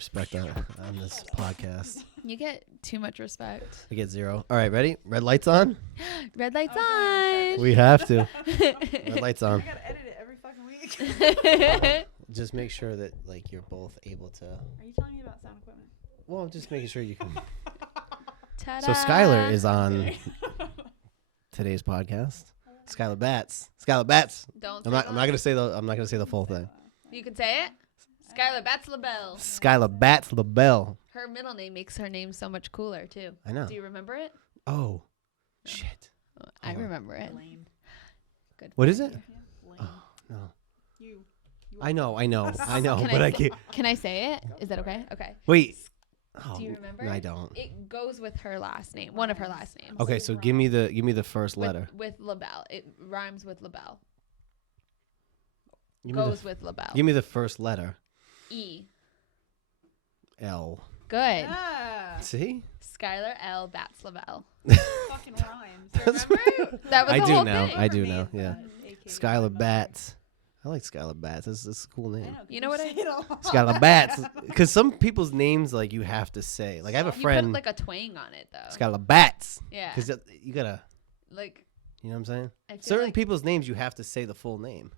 respect on this podcast. You get too much respect. I get 0. All right, ready? Red lights on? Red lights on. We have to. Red lights on. I gotta edit it every fucking week. Just make sure that like you're both able to. Are you telling me about sound equipment? Well, just making sure you can. Ta-da. So Skylar is on today's podcast. Skylar Batz. Skylar Batz. Don't. I'm not gonna say the full thing. You can say it. Skylar Batz LaBelle. Skylar Batz LaBelle. Her middle name makes her name so much cooler too. I know. Do you remember it? Oh, shit. I remember it. Lame. Good. What is it? Yeah, lame. Oh no. You I know. Can But I say- can't. Can I say it? Is that okay? Okay. Wait. Oh, Do you remember? No, I don't. It goes with her last name. One of her last names. Okay, so give me the first letter. With LaBelle. It rhymes with LaBelle. Give me the Goes with LaBelle. Give me the first letter. E. L. Good. Ah, See? Skylar L. Batz LaBelle. fucking rhymes. Do you remember? That was I the do whole now. thing. I do For me, now. it's, Yeah. AKA Skylar my Batz. I like Skylar Batz. That's a cool name. You know what I- say it a lot. Skylar Batz. Because some people's names like you have to say. Like I have a You friend. put like a twang on it though. Skylar Batz. Yeah. Because you gotta. Like You know what I'm saying? I feel Certain like, people's names you have to say the full name.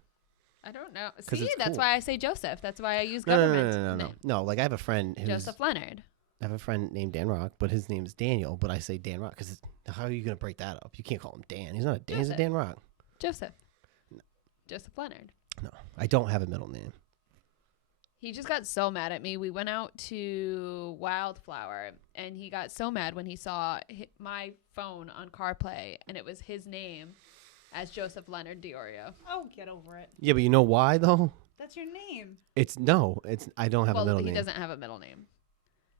I don't know. 'Cause See, it's that's cool. why I say Joseph. That's why I use No, government. no. name. No, like I have a friend who's. Joseph Leonard. I have a friend named Dan Rock, but his name is Daniel. But I say Dan Rock because how are you gonna break that up? You can't call him Dan. He's not a Dan. He's a Joseph. Dan Rock. Joseph. Joseph Leonard. No, I don't have a middle name. He just got so mad at me. We went out to Wildflower, and he got so mad when he saw my phone on CarPlay, and it was his name as Joseph Leonard Diorio. Oh, get over it. Yeah, but you know why though? That's your name. It's I don't have a middle he name. doesn't have a middle name.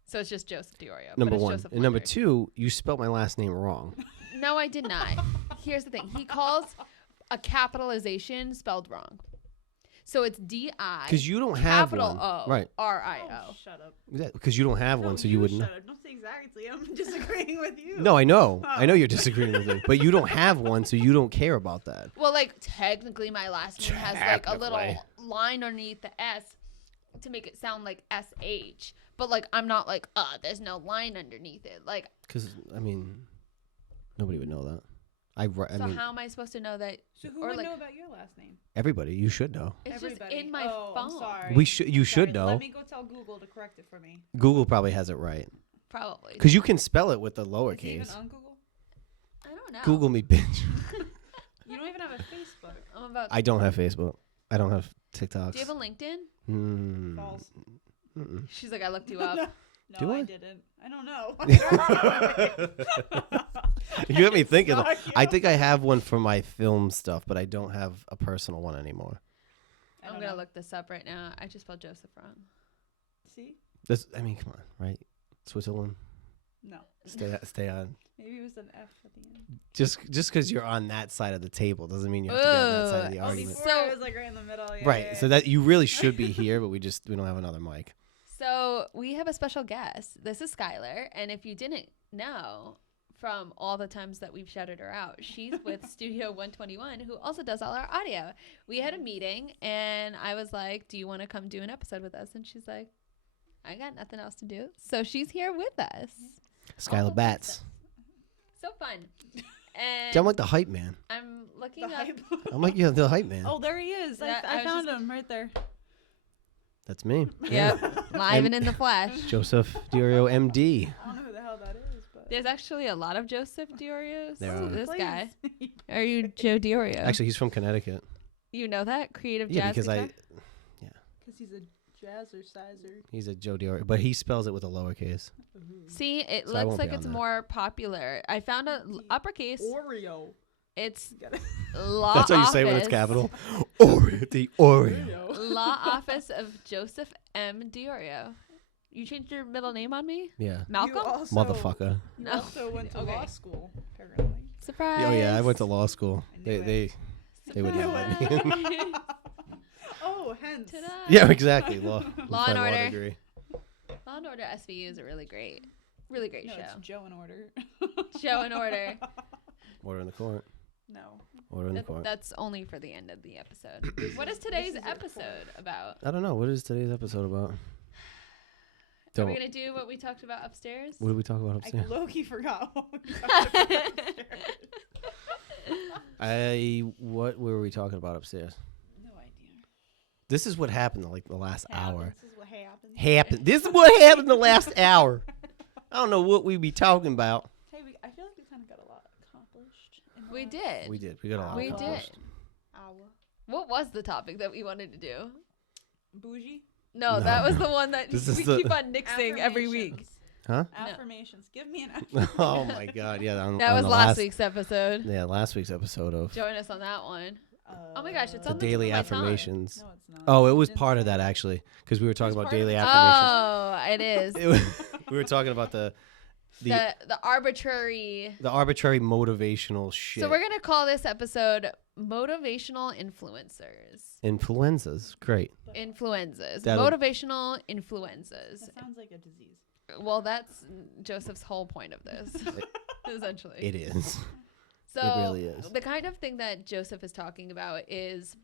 So it's just Joseph Diorio. Number but it's one. Joseph And number Leonard. 2, you spelled my last name wrong. No, I did not. Here's the thing. He calls a capitalization spelled wrong. So it's D-I. Because you don't have capital one. O. Right. R-I-O. Oh, shut up. Because you don't have one, so you wouldn't know. Shut up. Don't say exactly. I'm disagreeing with you. No, I know. Oh. I know you're disagreeing with me. But you don't have one, so you don't care about that. Well, like, technically my last name has, like, a little Technically. line underneath the S to make it sound like S-H. But, like, I'm not like, there's no line underneath it. Like, Because, I mean, nobody would know that. I so mean, how am I supposed to know that? So who Or, would like- know about your last name? everybody, you should know. It's Everybody. just in my oh, phone. I'm sorry. You should Sorry, know. Let me go tell Google to correct it for me. Google probably has it right. Probably. Because you can spell it with the Is he even lowercase. on Google? I don't know. Google me, bitch. You don't even have a Facebook. I'm about I don't have Facebook. I don't have TikToks. Do you have a LinkedIn? False. Mm-mm. She's like, I looked you up. No, Do I I? didn't. I don't know. You got me thinking. Sorry. I think I have one for my film stuff, but I don't have a personal one anymore. I I'm don't going to know. look this up right now. I just spelled Joseph wrong. See? I mean, come on, right? Switzerland, No. stay on. Maybe it was an F at the end. Just because you're on that side of the table doesn't mean you have to be on that side of the Ooh. Oh, argument. before I was like right in the middle. Yeah, Right. yeah, So that you really should be here, but we don't have another mic. So we have a special guest. This is Skylar. And if you didn't know from all the times that we've shouted her out, she's with Studio 121, who also does all our audio. We had a meeting and I was like, do you want to come do an episode with us? And she's like, I got nothing else to do. So she's here with us. Skylar Batz. So fun. And See, I'm like the hype man. I'm looking The up. hype. I'm like the hype man. Oh, there he is. Yeah, I I was found just- him right there. That's me. Yep. Live and in the flesh. Joseph Diorio, MD. I don't know who the hell that is, but. There's actually a lot of Joseph Diorios. There are. This Please. guy. Are you Joe Diorio? Actually, he's from Connecticut. You know that? Creative Yeah, jazz because guitar? Because he's a jazzerciser. he's a Joe Diorio, but he spells it with a lowercase. See, it So I looks won't like be it's on that. more popular. I found a uppercase. Oreo. It's Got it. law That's how you say it when it's office- capital. Oreo, the Oreo. Law office of Joseph M. Diorio. You changed your middle name on me? Yeah. Malcolm? You also, Motherfucker. You No. also went to Okay. law school, apparently. Surprise. Oh yeah, I went to law school. I knew They would not let me in. Oh, hence. Ta-da. Yeah, exactly. Law Law and my Order. degree. Law and Order SVU is a really great No, show. it's Joe in order. Show and Order. Order in the court. No. Order in the court. That's only for the end of the episode. What is today's This is a episode about? I don't know. What is today's episode about? Are we Don't. gonna do what we talked about upstairs? What did we talk about I upstairs? low-key forgot what we talked about upstairs. What were we talking about upstairs? No idea. This is what happened like the last hour. This is what happens. Happened. This is what happened the last hour. I don't know what we be talking about. Hey, I feel like we kind of got a lot accomplished. In the We last did. We did. We got a lot. We accomplished. did. Hour. What was the topic that we wanted to do? Bougie. No, No. that was the one that This we is the- keep on nixing every week. Huh? Affirmations. Give me an affirmation. Oh my God! Yeah, That on was the last week's episode. Yeah, last week's episode of Join us on that one. Oh my gosh, it's the on the daily tip of my tongue. affirmations. No, it's not. Oh, it was Didn't part of say that actually, because we were talking was about part of daily it. affirmations. Oh, it is. It was- we were talking about the The arbitrary. arbitrary motivational shit. So we're gonna call this episode "Motivational Influencers." Influenzas, great. Influenzas. That'll- Motivational influenzas. That sounds like a disease. Well, that's Joseph's whole point of this, essentially. It is. So really is. the kind of thing that Joseph is talking about is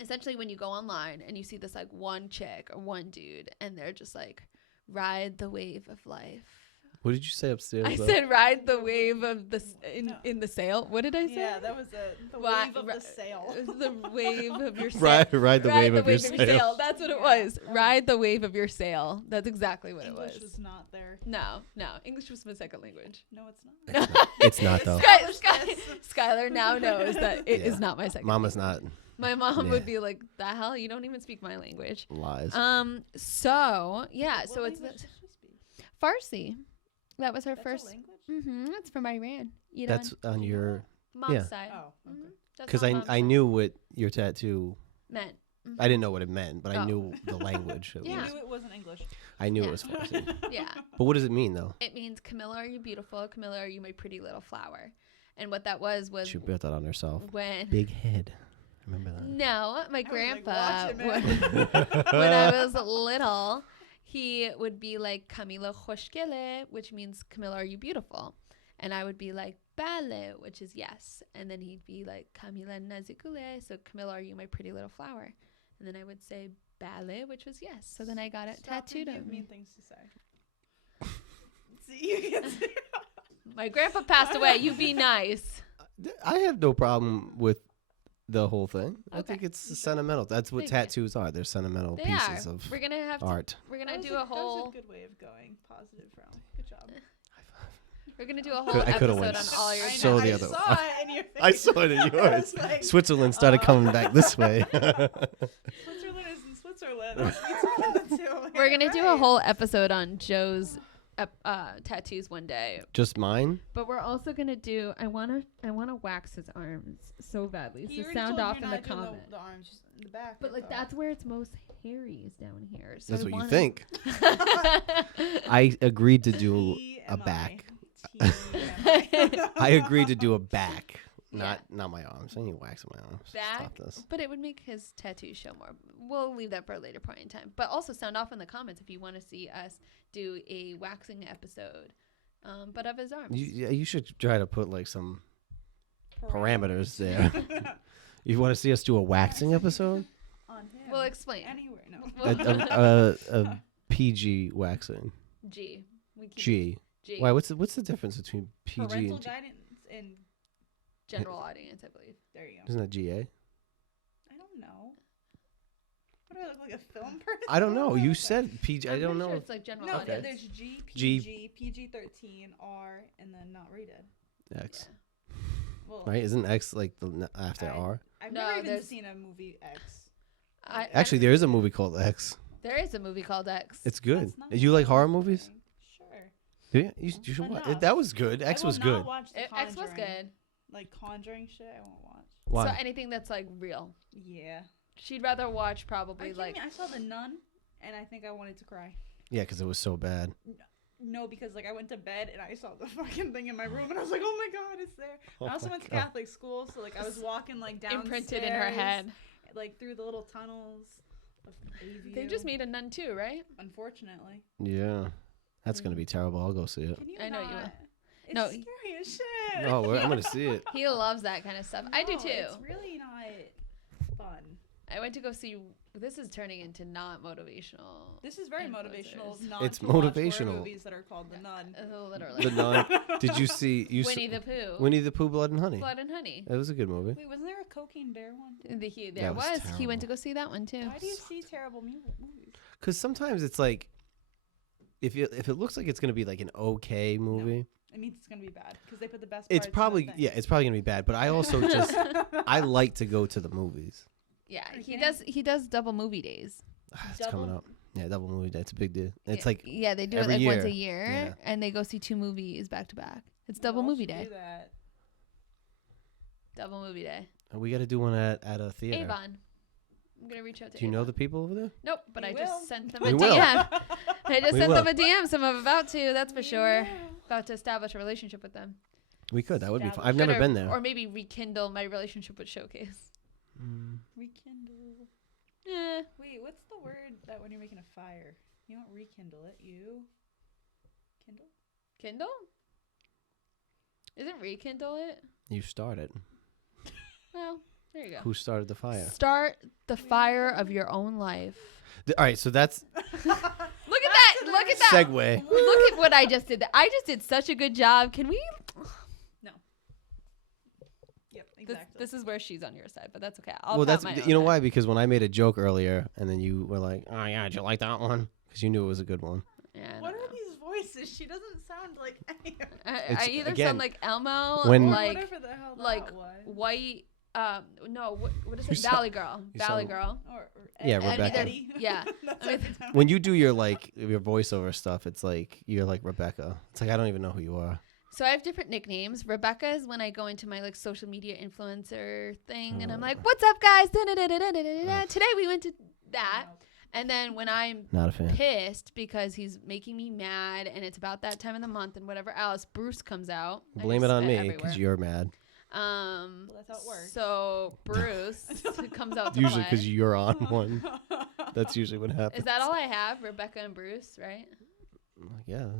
essentially when you go online and you see this like one chick or one dude and they're just like, ride the wave of life. What did you say upstairs? I though? said ride the wave of the No. in the sail. What did I say? Yeah, that was the Ri- wave of ri- the sail. The wave of your sail. Ride the wave of your sail. That's what it Yeah. was. Ride the wave of your sail. That's exactly what English it was. was not there. No. English was my second language. No, it's not. It's not though. Skylar now knows that it is Yeah. not my second Mama's language. not My mom Yeah. would be like, "The hell, you don't even speak my language." lies. So yeah, What so it's language does she speak? Farsi. That was her That's first. a language? That's from Iran. Iran. That's on your mom's yeah. side. Oh, okay. because I knew what your tattoo. meant. I didn't know what it meant, but I Oh. knew the language. It Yeah. You knew it wasn't English. I knew Yeah. it was Farsi. Yeah. But what does it mean though? It means, Camilla, are you beautiful? Camilla, are you my pretty little flower? And what that was She built that on herself. when. Big head. Remember that? No, my like, grandpa, watch it, man. when I was little, he would be like, Camilla khoshgele, which means, Camilla, are you beautiful? And I would be like, bale, which is yes. And then he'd be like, Camilla nazikule, so Camilla, are you my pretty little flower? And then I would say, bale, which was yes. So then I got it Stop tattooed and on give me me. things to say. See, you can see. My grandpa passed away. You be nice. I have no problem with the whole thing. I Okay. think it's sentimental. That's what Thank you. tattoos are. They're sentimental They pieces are. of We're gonna have to. art. We're gonna That was do a That was whole. a good way of going. Positive round. Good job. We're gonna do a whole I coulda episode went on all your. so the I other saw it in your face. I saw it in I yours. was like, Switzerland started coming back this way. Switzerland isn't Switzerland. That's between the two. We're gonna You're do a right. whole episode on Joe's tattoos one day, Just mine? but we're also gonna do. I wanna wax his arms so badly. He So already sound told off you in the not doing comment. The arms, just in the back. But I like thought. that's where it's most hairy is down here. So That's I what you wanna- think. I agreed to do a TMI. back. TMI. I agreed to do a back. Not my arms. I need wax on my arms. Back? Stop this. But it would make his tattoo show more. We'll leave that for a later point in time. But also sound off in the comments if you want to see us do a waxing episode, but of his arms. You should try to put like some parameters there. You want to see us do a waxing episode? On him. We'll explain. Anywhere, no. A PG waxing. G. We keep G. G. Why? What's the difference between PG Parental and G? guidance and General audience, I believe. there you go. Isn't that GA? I don't know. What do I look like, a film person? I don't know. You Okay. said PG. I I'm don't pretty know. Sure it's like general No, audience. there's G, G. PG, PG-13, R, and then not rated. X. Well, Right? Isn't X like the after I- R? I've No, never even there's- seen a movie X. Actually, there is a movie called X. There is a movie called X. It's good. That's not You like what horror I'm movies? saying. Sure. Yeah, you should watch. Enough. That was good. X I will was not good. Watch The X was Conjuring. good. Like Conjuring shit, I won't watch. Why? So anything that's like real. Yeah. She'd rather watch Are you probably kidding like me? I saw The Nun, and I think I wanted to cry. Yeah, because it was so bad. No, because like I went to bed and I saw the fucking thing in my room, and I was like, "Oh my god, it's there!" Oh I also my went to God. Catholic school, so like I was walking like downstairs, imprinted in her head. like through the little tunnels of Bayview. They just made a nun too, right? Unfortunately. Yeah, that's gonna be terrible. I'll go see it. Can you I know you not? will. It's No. scary as shit. Oh, I'm gonna see it. He loves that kind of stuff. I do No, too. It's really not fun. I went to go see. This is turning into not motivational. This is very motivational. Not It's to watch motivational. horror movies that are called The Nun. Literally. The Nun. Did you see Winnie the Pooh? Winnie the Pooh, Blood and Honey? Blood and Honey. It was a good movie. Wait, wasn't there a cocaine bear one? There was was. He went terrible. to go see that one too. Why do you see terrible movies? Because sometimes it's like, if it looks like it's gonna be like an okay movie, It means it's gonna be bad because they put the best. it's parts in the probably thing. it's probably gonna be bad. But I also just I like to go to the movies. Yeah, Are you he kidding? does. He does double movie days. It's coming Double- up. Yeah, double movie day. It's a big deal. It's yeah, like yeah, they do it every like once a year. year, Yeah. and they go see 2 movies back to back. It's We double all movie should day. do that. Double movie day. we got to do one at a theater. Avon. I'm gonna reach out to. Do you know Avon. the people over there? Nope, but We I will. just sent them We a will. DM. I just We sent them will. a DM, so I'm about to. That's for We sure. will. About to establish a relationship with them. We could. That would be fun. Establish- I've never Or- been there. Or maybe rekindle my relationship with Showcase. Rekindle. Eh. Wait, what's the word that when you're making a fire? You don't rekindle it. You kindle. Kindle? Isn't rekindle it? You started. Well, there you go. Who started the fire? Start the fire of your own life. All right, so that's Look at that! Look at that! segue. Look at what I just did. I just did such a good job. Can we? Yep, This, exactly. this is where she's on your side, but that's okay. I'll Well, pat that's my own you know back. why? Because when I made a joke earlier, and then you were like, "Oh yeah, did you like that one?" Because you knew it was a good one. Yeah, I What don't are know. these voices? She doesn't sound like any of It's- I either again, sound like Elmo, when- or like whatever the hell like that was. white. No, what is You it? sound- Valley Girl. you Valley sound- Girl. Or Yeah, Ed- Rebecca. Eddie. Yeah. That's I mean, every time. When you do your voiceover stuff, it's like you're like Rebecca. It's like I don't even know who you are. So I have different nicknames. Rebecca is when I go into my like social media influencer thing, and I'm Oh. like, "What's up, guys? Da-da-da-da-da-da-da. Today we went to that." No. And then when I'm Not a fan. pissed because he's making me mad, and it's about that time of the month and whatever else, Bruce comes out. I Blame just it on spit me everywhere. because you're mad. Well, that's how it works. So Bruce comes out to Usually play. because you're on one. That's usually what happens. Is that all I have? Rebecca and Bruce, right? Yes.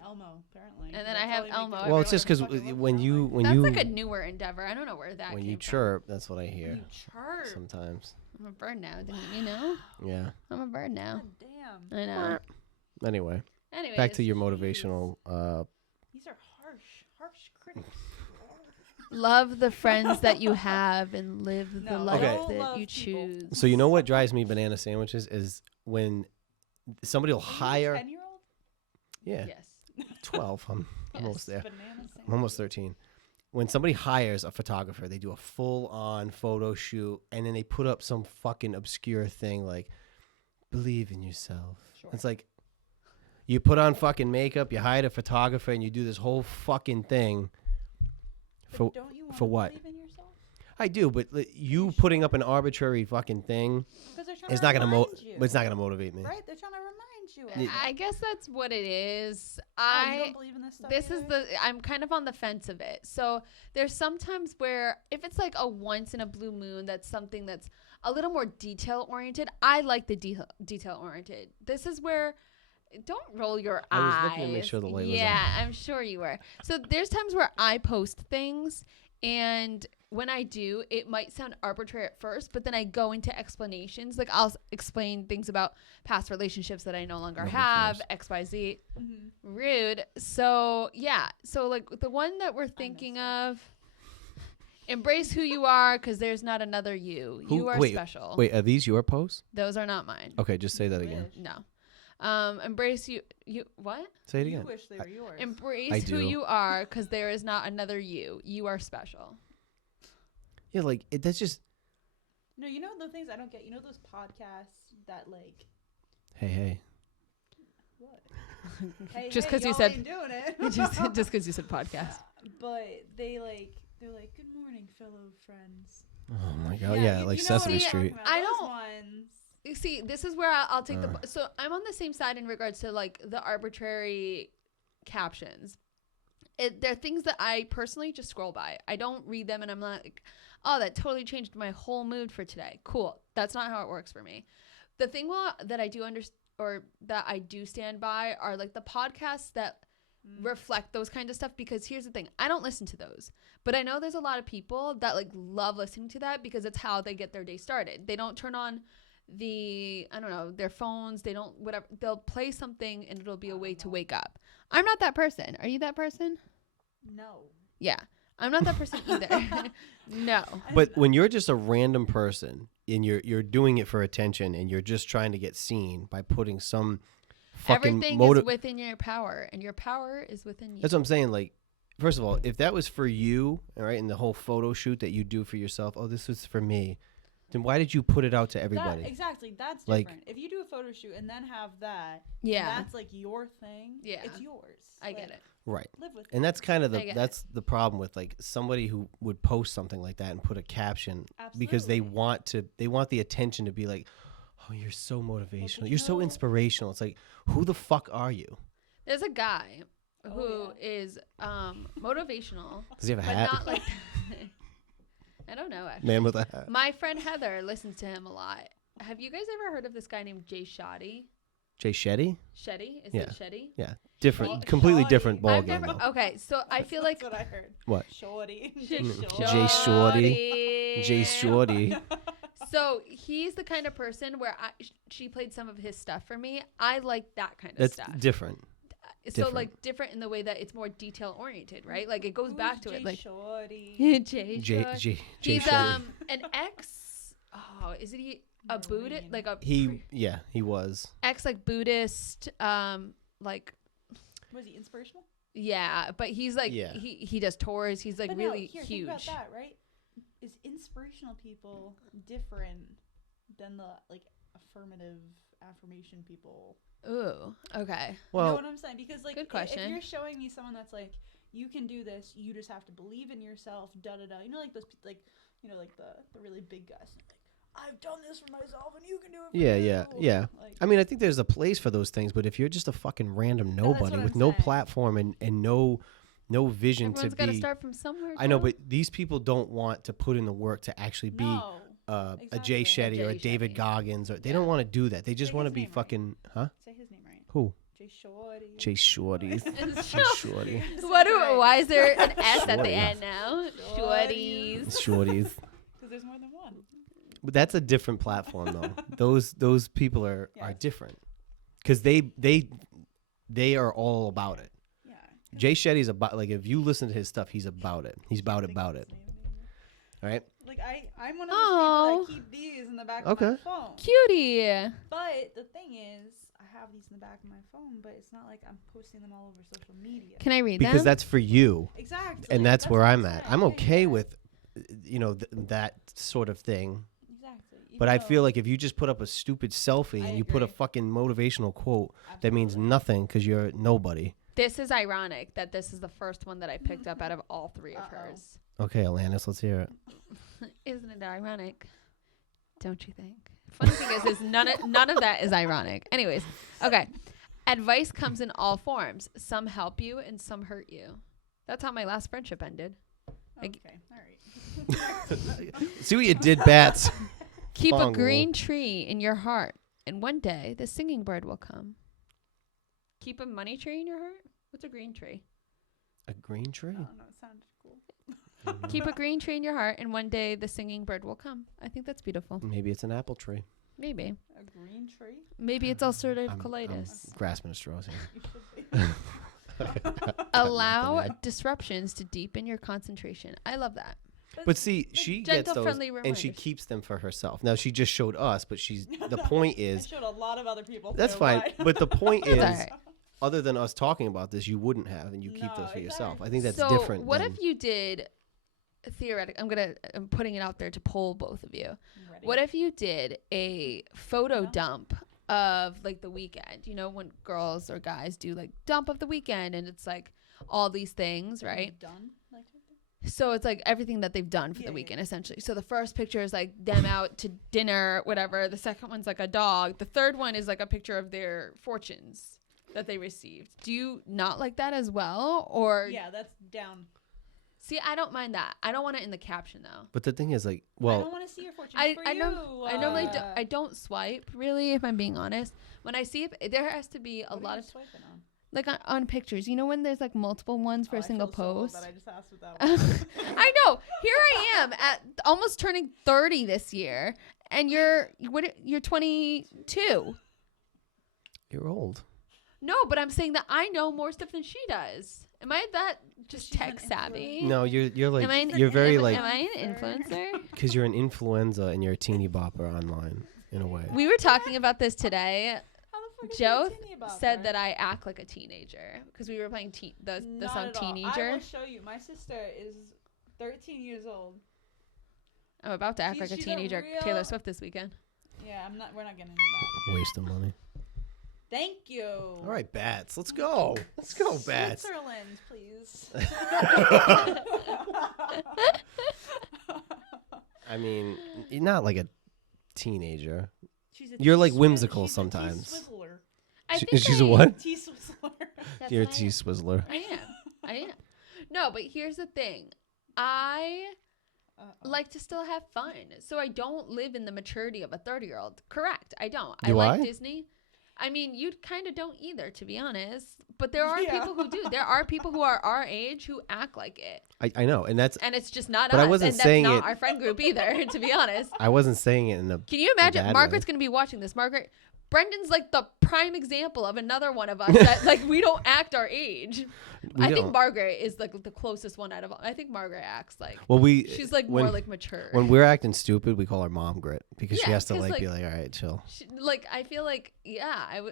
Elmo, apparently. And then That's I have all you make Elmo it. Well, it's just because Fucking looks when that you way. That's like a newer endeavor. I don't know where that when came you from. chirp, that's what I hear You chirp. sometimes. I'm a bird now. Didn't you know? Yeah. I'm a bird now. God damn. I know. Anyway, Anyways, back to your motivational. These are harsh critics. love the friends that you have and live the No, life don't that love you people. choose. So you know what drives me banana sandwiches is when somebody will hire. 10-year-old? Yeah, Yes. 12. I'm almost there. Banana sandwich. I'm almost 13. When somebody hires a photographer, they do a full-on photo shoot, and then they put up some fucking obscure thing like, believe in yourself. Sure. It's like, you put on fucking makeup, you hired a photographer, and you do this whole fucking thing. But don't you for wanna what? believe in yourself? I do, but you putting up an arbitrary fucking thing, Because they're trying it's to not gonna remind you. it's not gonna motivate me. Right? They're trying to remind you. Yeah. I guess that's what it is. Oh, you don't believe in this stuff This is either? I'm kind of on the fence of it. So there's sometimes where if it's like a once in a blue moon, that's something that's a little more detail oriented. I like the detail oriented. This is where don't roll your I was eyes. looking to make sure the light was on. Yeah, I'm sure you were. So there's times where I post things, and when I do, it might sound arbitrary at first, but then I go into explanations. Like I'll explain things about past relationships that I no longer Nobody have, cares. X, Y, Z. Mhm. Rude. So yeah. So like the one that we're thinking of, embrace who you are, because there's not another you. Who- You are wait, special. Wait, are these your posts? Those are not mine. Okay, just say that again. Wish. No. Embrace you. You what? Say it You again. wish they were yours. I Embrace who do. you are, because there is not another you. You are special. Yeah, like that's just. No, you know the things I don't get. You know those podcasts that like. Hey. What? Hey, Just hey, 'cause you y'all said- ain't doing it. just because you said podcast. But they're like, good morning, fellow friends. Oh my god, yeah, you- like you know what Sesame I'm Street. talking about, I those don't- ones. You see, this is where I'll take Uh. so I'm on the same side in regards to like the arbitrary captions. They're things that I personally just scroll by. I don't read them, and I'm like, oh, that totally changed my whole mood for today. Cool. That's not how it works for me. The thing that I do understand, or that I do stand by, are like the podcasts that reflect those kind of stuff, because here's the thing, I don't listen to those, but I know there's a lot of people that like love listening to that because it's how they get their day started. They don't turn on their phones, they don't whatever, they'll play something and it'll be a way to wake up. I'm not that person. Are you that person? No. Yeah, I'm not that person either. No. But when you're just a random person and you're doing it for attention and you're just trying to get seen by putting some fucking everything is within your power, and your power is within you. That's what I'm saying. Like, first of all, if that was for you, all right, and the whole photo shoot that you do for yourself, oh, this was for me, then why did you put it out to everybody? Exactly. That's like, different. If you do a photo shoot and then have that, yeah, that's like your thing. Yeah, it's yours. I get it. Right. Live with and that's kind of the problem with like somebody who would post something like that and put a caption. Absolutely. Because they want the attention to be like, oh, you're so motivational, you're so inspirational. It's like, who the fuck are you? There's a guy who is motivational. Does he have a but hat? Not like I don't know, actually. Man with a hat. My friend Heather listens to him a lot. Have you guys ever heard of this guy named Shetty? Jay Shetty? Shetty? Is Yeah. it Shetty? Yeah. Different, Well, completely Shetty. different ball I've game. never. though. Okay, so I feel like that's what I heard. What? Shorty. Jay Shorty. Jay Shorty. So he's the kind of person where she played some of his stuff for me. I like that kind of That's stuff. different. So different. like different in the way that it's more detail oriented, right? Like it goes Who's back to Jay it. Like Shorty? Jay. Jay He's Shetty. an ex. Oh, is it a Buddhist? Like a He was. ex like Buddhist. Like Was he inspirational? yeah, but he's like he does tours. He's like But really no, here, huge. Think about that, right? Is inspirational people different than the like affirmation people? Ooh, okay. Well, you know what I'm saying? Because like, good question. if you're showing me someone that's like, you can do this, you just have to believe in yourself. Da da da. You know, like those, like the really big guys. Like, I've done this for myself, and you can do it. For you. Yeah. Like, I mean, I think there's a place for those things, but if you're just a fucking random nobody what with I'm no saying. platform and no vision Everyone's to got to be, start from somewhere. I know, Joe. but these people don't want to put in the work to actually be no. a exactly. Jay Shetty or a Jay David Shetty. Goggins, or they don't want to do that. They just Say want to his be name right. fucking, huh? Say his name right. Who? Jay Shorty. Jay Shorty. Jay Shorty. Why is there an S at the Shorty. end now? Shorties. Shorties. Because there's more than one. But that's a different platform, though. Those people are different because they are all about it. Yeah. Jay Shetty's about, like, if you listen to his stuff, he's about it. He's about it. All right. Like I'm one of those people Oh. that keep these in the back of my phone. Cutie. But the thing is, I have these in the back of my phone, but it's not like I'm posting them all over social media. Can I read Because them? that's for you, Exactly. and that's where what I'm at. saying. I'm Yeah, okay yeah. with, that sort of thing. Exactly. But I feel like if you just put up a stupid selfie I and you put a agree. fucking motivational quote, that means Absolutely. nothing because you're nobody. This is ironic that this is the first one that I picked up out of all three of hers. Okay, Alanis, let's hear it. Isn't it ironic? Don't you think? Funny thing is none of that is ironic. Anyways, okay. Advice comes in all forms. Some help you and some hurt you. That's how my last friendship ended. Okay. All right. See what you did, Bats. Keep a Bungle. green tree in your heart, and one day the singing bird will come. Keep a money tree in your heart? What's a green tree? A green tree? I don't know. It sounded cool. Keep a green tree in your heart, and one day the singing bird will come. I think that's beautiful. Maybe it's an apple tree. Maybe. A green tree? Maybe it's ulcerative I'm colitis. grasping at straws here. You should be. Allow disruptions to deepen your concentration. I love that. But see, she gets gentle, those, friendly and she reminders. keeps them for herself. Now, she just showed us, but the point I is, showed a lot of other people. that's too, fine. But the point is, That's all right. other than us talking about this, you wouldn't have, and you keep No, those for exactly. yourself. I think that's so different. what than- if you did theoretically, I'm putting it out there to poll both of you. I'm ready. What if you did a photo dump of like the weekend? You know, when girls or guys do like dump of the weekend, and it's like all these things, right? Done? Like, So it's like everything that they've done for Yeah, the yeah. weekend, essentially. So the first picture is like them out to dinner, whatever. The second one's like a dog. The third one is like a picture of their fortunes that they received. Do you not like that as well? Or yeah, that's down. see, I don't mind that. I don't want it in the caption though. But the thing is, like, I well, don't want to see your fortune I for normally you. I don't swipe really, if I'm being honest. When I see it, there has to be What are a lot you of swiping on? Like on pictures, you know when there's like multiple ones for a single post? I just asked what that was. I know. Here I am at almost turning 30 this year, and you're 22. You're old. No, but I'm saying that I know more stuff than she does. Am I that just She's an tech savvy? No, you're like Am I you're very am, like Am I an influencer? because you're an influenza and you're a teeny bopper online in a way. We were talking about this today. How the fuck is Joe that a teeny bopper? said that I act like a teenager because we were playing the Not song at all. Teenager. I will show you. My sister is 13 years old. I'm about to act like a She's a teenager. real- Taylor Swift this weekend. Yeah, we're not getting into that. Waste of money. Thank you. All right, Bats. Let's go. Let's go, Bats. Switzerland, please. I mean, you're not like a teenager. You're like whimsical sometimes. T-swizzler. I think She's a what? T-swizzler. That's You're a what I am. T-swizzler. I am. No, but here's the thing. I like to still have fun. So I don't live in the maturity of a 30-year-old. Correct. I don't. Do I like I? Disney. I mean, you kind of don't either, to be honest. But there are Yeah. people who do. There are people who are our age who act like it. I know, and that's. And it's just not But us. I wasn't and that's saying not it- our friend group either, to be honest. I wasn't saying it in a. Can you imagine? bad Margaret's way. going to be watching this. Brendan's like the prime example of another one of us that like we don't act our age. We I think don't. Margaret is like the closest one out of all. I think Margaret acts like Well, she's like when, more like mature. when we're acting stupid, we call her Mom Grit because she Yeah, has to 'cause, like be like- like, all right, chill. Like I feel like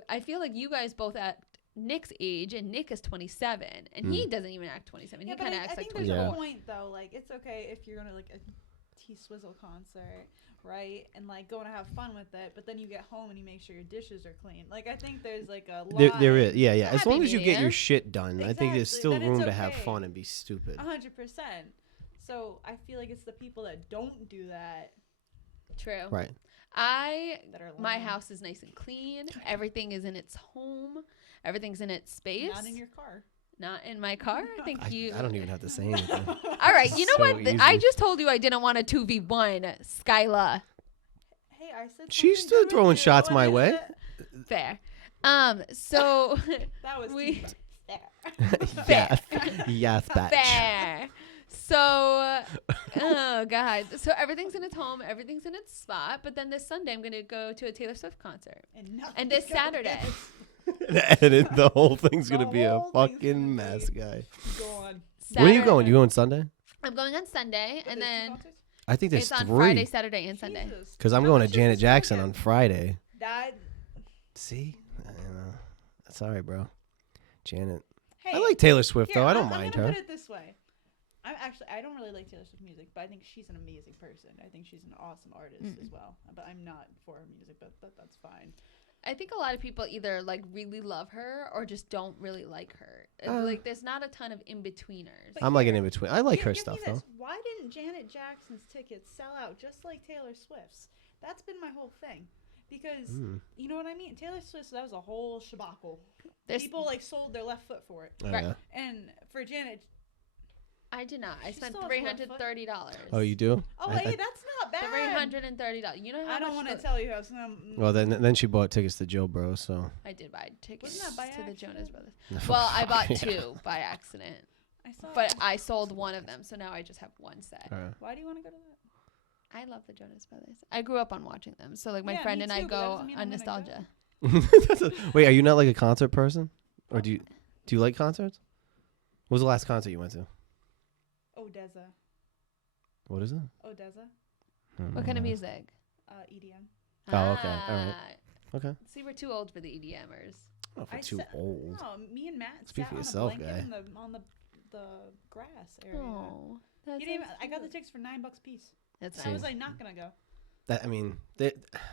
I feel like you guys both at Nick's age, and Nick is 27, and he doesn't even act 27. Yeah, He but kind of I acts like think there's 24. a point though. Like it's okay if you're gonna like a T-swizzle concert, right? And like going to have fun with it, but then you get home and you make sure your dishes are clean. Like I think there's like a There is, line. yeah. As Happy long as you get medium. your shit done, I think there's Exactly, still then it's room to have okay. fun and be stupid. 100%. So I feel like it's the people that don't do that True. Right. that are My lame. house is nice and clean. Everything is in its home. Everything's in its space. Not in your car. Not in my car. I think you. I don't even have to say anything. All right. You know So what? I easy. just told you I didn't want a 2v1, Skylar. Hey, I said She's something still good throwing with you. shots my What way. is it? Fair. So That was We- there. yes, batch. fair. So, oh god. So everything's in its home. Everything's in its spot. But then this Sunday I'm gonna go to a Taylor Swift concert. And this Saturday. Edit. The whole thing's The gonna be a whole thing's fucking gonna mess, be- guy. Gone. When are you going? Saturday- You going Sunday? I'm going on Sunday, But and there's two then concerts? I think there's it's on three. Friday, Saturday, and Sunday. Jesus. Because I'm How going to much is Janet this Jackson on weekend? Friday. That. See, I know. Sorry, bro. Janet. Hey, I like Taylor Swift here, though. I don't I'm mind gonna her. Put it this way. I don't really like Taylor Swift music, but I think she's an amazing person. I think she's an awesome artist as well. But I'm not for her music, but that's fine. I think a lot of people either like really love her or just don't really like her. Like there's not a ton of in-betweeners. But I'm like an here, in between. I like her give me stuff this. though. Why didn't Janet Jackson's tickets sell out just like Taylor Swift's? That's been my whole thing. Because you know what I mean? Taylor Swift, that was a whole shabacle. There's- People like sold their left foot for it. Oh, Right. yeah. And for Janet, I did not. I She spent still has left foot. $330. Oh, you do? oh I- hey, I- that's not bad. $330. You know how I don't much want to the- tell you how some. Well, then she bought tickets to Joe Bro. So. I did buy tickets Wasn't that by to the accident? Jonas Brothers. Well, I bought Yeah. two by accident, I saw. but I sold one of them, so now I just have one set. Why do you want to go to that? I love the Jonas Brothers. I grew up on watching them, so like my Yeah, friend me and I too, but that go doesn't mean on I'm gonna go. nostalgia. Wait, are you not like a concert person, or do you like concerts? What was the last concert you went to? Odessa. What is it? Odessa. What kind of music? EDM. Oh, okay. All right. Ah, Okay. See, we're too old for the E EDMers. Oh, for I too said- old. No, me and Matt Speak sat for on yourself, a blanket guy. on the grass area. Oh, that's You didn't even, I got the tickets for $9 a piece. That's And I was nice. like, not gonna go. That I mean,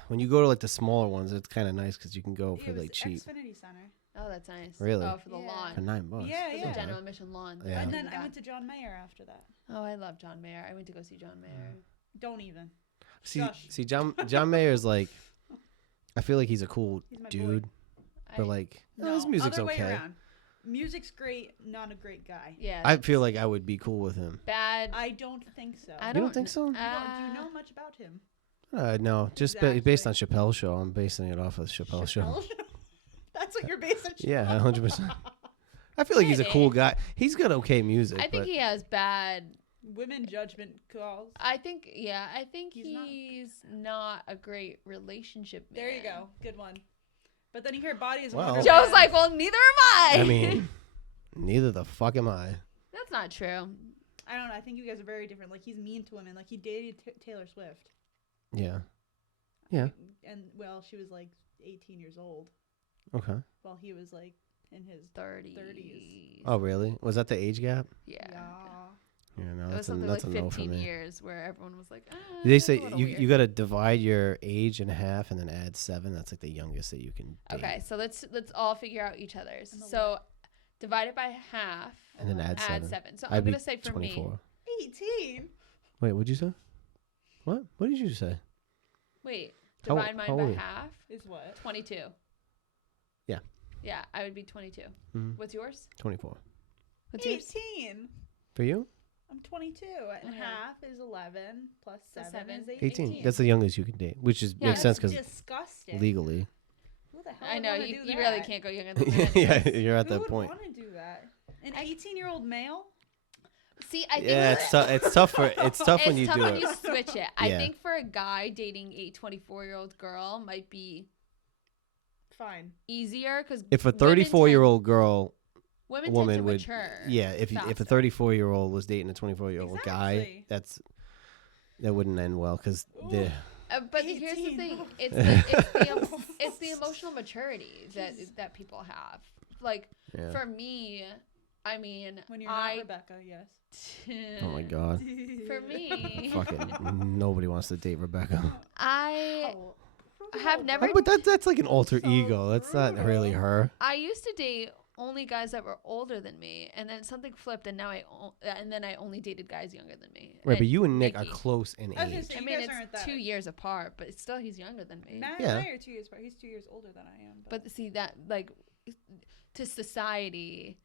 when you go to like the smaller ones, it's kind of nice because you can go It for was like cheap Xfinity Center. Oh, that's nice. Really? Oh, for the Yeah. lawn. for $9. Yeah, For yeah. the general admission lawn. Yeah. And then I went to John Mayer after that. Oh, I love John Mayer. I went to go see John Mayer. Don't even. See, Shush. John Mayer's like, I feel like he's a cool He's my boy. dude, but like, No, his music's other way okay. around. Music's great, not a great guy. Yeah. I feel like I would be cool with him. bad. I don't think so. I You don't think so? Do you know much about him? No, just based on Chappelle's show. I'm basing it off of Chappelle's show. That's what you're basing. Yeah, 100%. I feel like he's a Maybe. cool guy. He's got okay music. I think but he has bad. Women judgment calls. I think He's he's not a great relationship man. There you go. Good one. But then you hear body is Well- Wonderland. Joe's like, well, neither am I. I mean, neither the fuck am I. That's not true. I don't know. I think you guys are very different. Like, he's mean to women. Like, he dated Taylor Swift. Yeah. Yeah. And, well, she was like 18 years old Okay. while he was like in his 30s. Oh, really? Was that the age gap? Yeah. Yeah, no, It was that's a, something that's like a no for 15 me. years where everyone was like, They that's a say little you weird. you got to divide your age in half and then add 7. That's like the youngest that you can date. Okay, so let's all figure out each other's. And the So divide it by half, And then add 7. 7. So I'd I'm be gonna say for 24. me. 18. Wait, what'd you say? What? What did you say? Wait, How- divide mine how by old? half. Is what? 22. Yeah. Yeah, I would be 22. Mm-hmm. What's yours? 24. What's yours? 18. For you? I'm 22. And Okay. half is 11 plus So 7, seven. is 18. That's the youngest you can date, which is Yeah, makes sense because disgusting. legally. Who the hell I would know wanna you do really that? can't go younger than that. Yeah, you're at Who that would point. want to do that? An 18-year-old male? See, I think Yeah, it's tough for it's tough when it's you tough do when it. you switch it. I Yeah. think for a guy dating a 24-year-old girl might be Fine. easier because If a 34-year-old women woman tend to would, mature. yeah, if a faster. 34-year-old was dating a 24-year-old guy, Exactly. that wouldn't end well because the But here's the 18. thing: Oh. it's the emotional maturity that people have. Like yeah. for me, I mean, When you're not Rebecca, yes. Oh my god, For me, fucking nobody wants to date Rebecca. I How have brutal. never. But that's like an alter So ego. That's not really brutal. her. I used to date only guys that were older than me, and then something flipped, and now I only dated guys younger than me. Right, but you and Nick Nicky. are close in I was gonna age. say, I you mean, guys aren't it's that. 2 years apart, but it's still he's younger than me. Matt Yeah. and I are 2 years apart. He's 2 years older than I am. But see that like to society,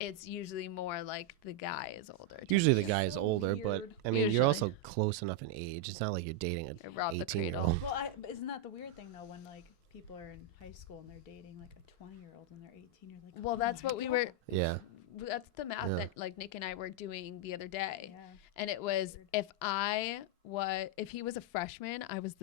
it's usually more like the guy is older. Usually the It's guy is so older, but weird. I mean, Usually. you're also close enough in age. It's not like you're dating They an robbed the 18-year-old. Well, but isn't that the weird thing though? When like people are in high school and they're dating like a 20-year-old and they're 18, you're like, Well, oh that's my what we God. were. Yeah. That's the math Yeah. that like Nick and I were doing the other day, Yeah. and it was if he was a freshman, I was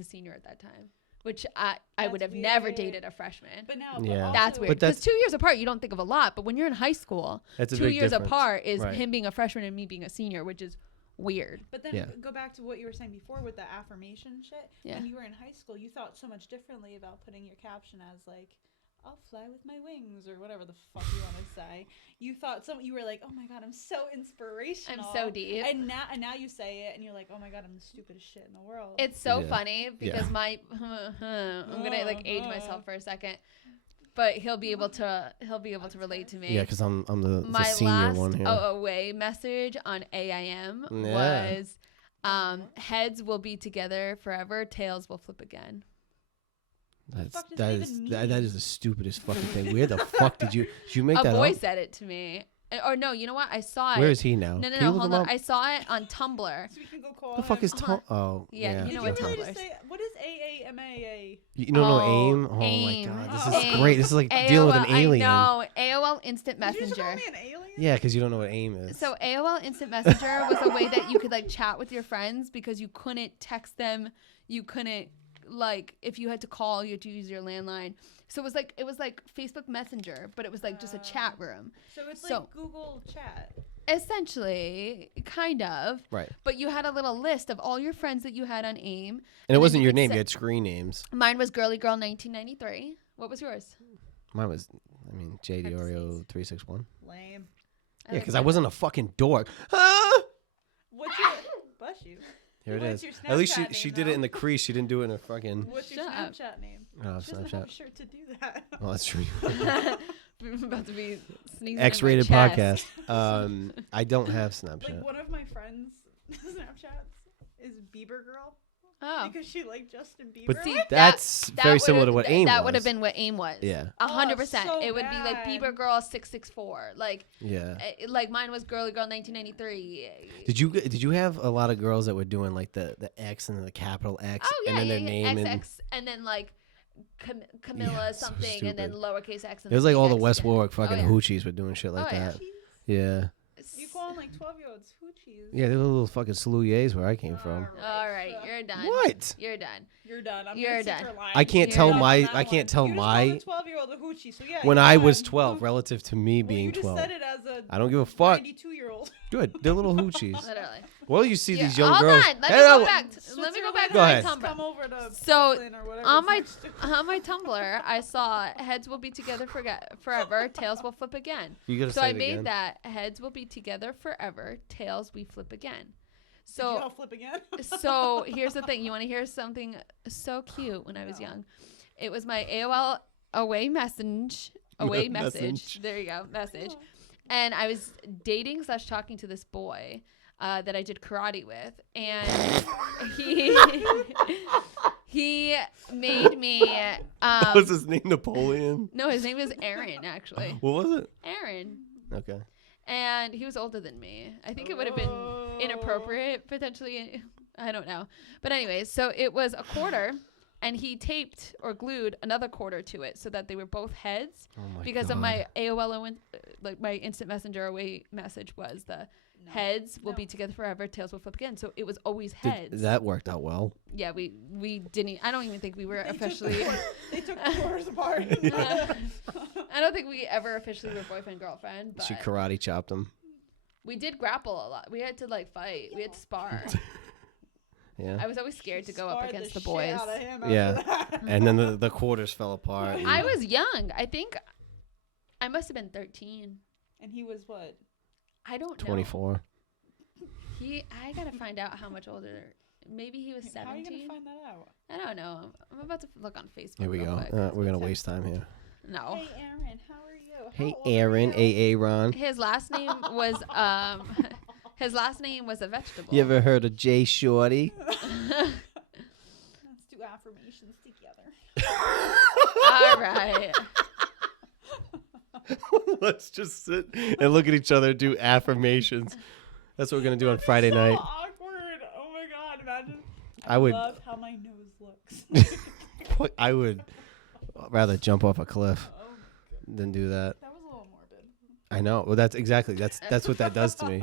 a senior at that time, which I would That's have never weird. dated a freshman. But now, Yeah. That's also- weird. But Because that's- 2 years apart, you don't think of a lot, but when you're in high school, That's a 2 big years difference. apart is Right. him being a freshman and me being a senior, which is weird. But then Yeah. go back to what you were saying before with the affirmation shit. Yeah. When you were in high school, you thought so much differently about putting your caption as like, "I'll fly with my wings" or whatever the fuck you want to say. You thought you were like, "Oh my god, I'm so inspirational." I'm so deep. And now you say it, and you're like, "Oh my god, I'm the stupidest shit in the world." It's so Yeah. funny because Yeah. I'm gonna like age myself for a second, but he'll be able to relate to me. Yeah, because I'm the My senior last one here. away message on AIM Yeah. was, heads will be together forever, tails will flip again. That's fuck does that that is even that mean? is the stupidest fucking thing. Where the fuck did you make A that boy up? said it to me, or no, you know what? I saw it. Where is he now? No, Can you look hold him on. up? I saw it on Tumblr. So we can go call The fuck him. is Tom? Oh, Yeah, yeah. you Did know you what really Tumblr just is. say what is AAMAA? You don't know Oh, AIM? Oh AIM. my god, this Oh. is great. This is like dealing with an alien. I know. AOL Instant Did you just call Messenger. me an alien? Yeah, because you don't know what AIM is. So AOL Instant Messenger was a way that you could like chat with your friends because you couldn't text them. You couldn't like if you had to call, you had to use your landline. So it was like Facebook Messenger, but it was like just a chat room. So it's So- like Google Chat. Essentially, kind of. Right. But you had a little list of all your friends that you had on AIM. And it wasn't then your could name. set- You had screen names. Mine was Girly Girl 1993. What was yours? Mine was, J diorio 361. Lame. Yeah, because I wasn't a fucking dork. Ah! What's your bless you? Here it What's is. your At least Snapchat she name, did it though? in the crease. She didn't do it in a fucking. What's your Shut up. Snapchat name? Oh, She doesn't have a Snapchat. shirt to do that. Oh, that's true. I'm about to be sneezing. X-rated in my chest. podcast. I don't have Like Snapchat. one of my friends' Snapchats is Bieber Girl Oh. because she liked Justin Bieber. But See, that's that very similar to would've- what AIM that was. would have been what AIM was. Yeah. 100%. so It would be like bad. Bieber Girl 664. Like, Yeah. like mine was Girly Girl 1993. Did you have a lot of girls that were doing like the X and then the capital X Oh yeah, and then yeah, their yeah. name XX, and then like Camilla Yeah, so something, and then stupid. lowercase x. And It was like all the X West again. Warwick fucking yeah. hoochies were doing shit like Oh, yeah. that. Yeah. You call them like 12-year-olds hoochies. Yeah, they were little fucking saluyers where I came from. All right, you're done. What? You're done. You're done. I'm You're gonna done. sit your line. I can't You're tell done. my I can't tell you my just called a 12-year-old a hoochie, so yeah. when you I call was them 12 hooch- relative to me well, being you just 12. said it as a I don't give a fuck. 92-year-old. Good. They're little hoochies. Literally. Well, you see Yeah, these young hold girls. on. Let Hey, me no, go back. Let me go back to Go my ahead. Come Tumblr. over to So, Brooklyn or whatever On it's my next to. on my Tumblr, I saw heads will be together forever, tails will flip again. You gotta So say I it made again. that heads will be together forever, tails we flip again. Did you So all flip again? so here's the thing. You want to hear something so cute? When I was young, it was my AOL away message. Message. There you go, message. And I was dating / talking to this boy that I did karate with, and he made me. What's his name? Napoleon? No, his name was Aaron, actually. What was it? Aaron. Okay. And he was older than me. I think it would have been inappropriate, potentially. I don't know. But anyways, so it was a quarter, and he taped or glued another quarter to it so that they were both heads. Oh my Because God. of my AOL, like my instant messenger away message was the heads will be together forever, tails will flip again. So it was always heads. That worked out well. Yeah, we didn't. I don't even think we were They officially. They took the quarters apart. I don't think we ever officially were boyfriend girlfriend. But She karate chopped him. we did grapple a lot. We had to like fight. We had to spar. Yeah. I was always scared to go up Scarred against the shit boys. out of him after Yeah. that. And then the quarters fell apart. I was young. I think I must have been 13. And he was what? I don't know. 24. I gotta find out how much older. Maybe he was How are you 17. gonna find that out? I don't know. I'm about to look on Facebook. Here we real go. quick. We're going to waste time here. No. Hey Aaron, how are you? How Hey, old are Aaron, you? Ron. His last name was his last name was a vegetable. You ever heard of Jay Shorty? Let's do affirmations together. All right. Let's just sit and look at each other do affirmations. That's what we're going to do on Friday so night. awkward. Oh my god, imagine. I would- love how my nose looks. I would rather jump off a cliff Oh, than do that. that was a little morbid. I know. Well, that's what that does to me.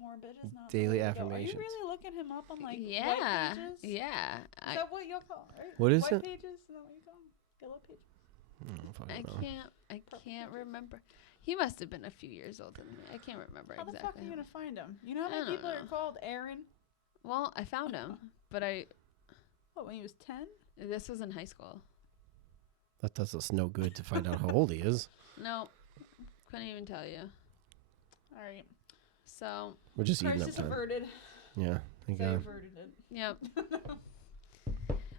Morbid is not Daily the way to go. affirmations. Are you really looking him up on like Yeah. white pages? Yeah. Is that what you'll call it? Right? What is white it? pages? Is that what you call them? Yellow pages? I can't remember. He must have been a few years older than me. I can't remember How the exactly. fuck are you gonna find him? You know how I many don't people are know. called Aaron? Well, I found him, but What, when he was 10? this was in high school. That does us no good to find out how old he is. No, couldn't even tell you. All right. So, We're just eating up Crisis time. averted. Yeah. Thank They God. averted it. yep.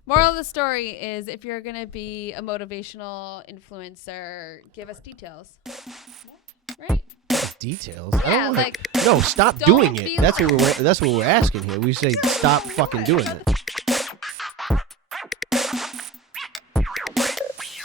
Moral of the story is if you're going to be a motivational influencer, give us details. Right? Details. I Yeah, don't wanna- like no, stop don't doing be it. That's what we're asking here. We say stop fucking doing it.